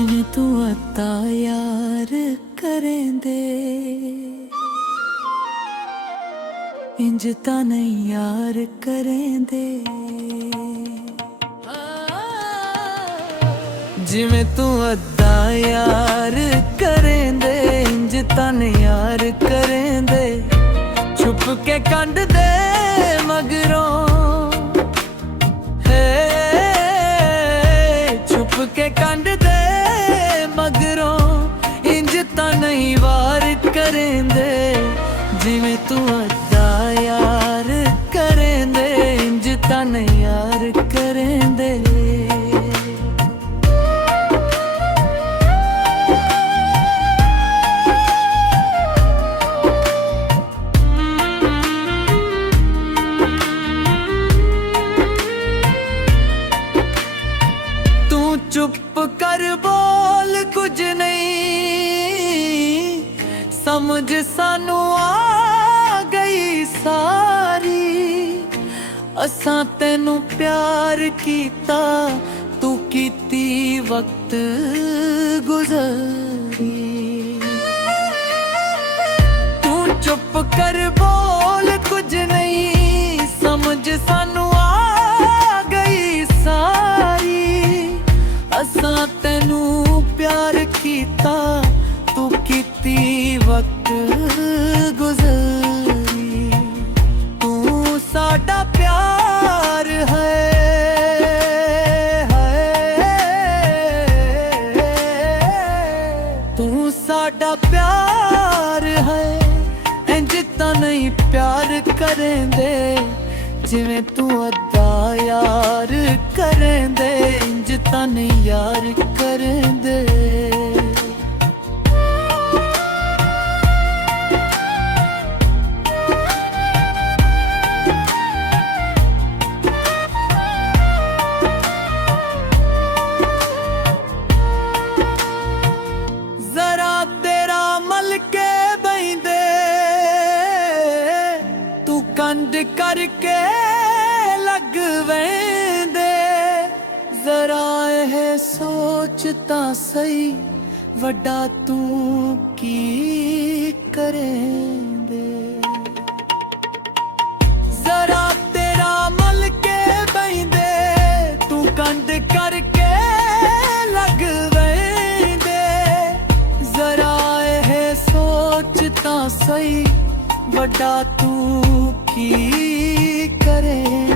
जिवें तू अता यार करेंदे इंज तां नहीं यार करेंदे। जिवें तू अदा यार करेंदे इंज तां नहीं यार करेंदे। छुप के कंड दे मगरों छुप के कंड दे मगरों इंज तां नहीं वार करेंदे। जिवें तू अदा यार करेंदे इंज तां नहीं यार करेंदे। चुप कर बोल कुछ नहीं समझ सानू आ गई सारी। असां तेनू प्यार कीता तू कीती वक्त गुज़री। तू चुप कर बोल कुछ नहीं समझ सानू आ गई सारी। असां तेनू प्यार कीता तू कीती वक्त गुज़री। तू साडा प्यार है तू साडा प्यार है इंज तां नहीं प्यार करेंदे। जिवें तू अदा यार करेंदे इंज तां नहीं यार करेंदे। जरा तेरा मल के बहिंदे तू कंड करके लग वेंदे। जरा यह सोचता सही वड्डा तू की करेंदे। जरा तेरा मल के बहिंदे तू कंड करके लग वेंदे। जरा यह सोचता सही वड्डा तू की करे।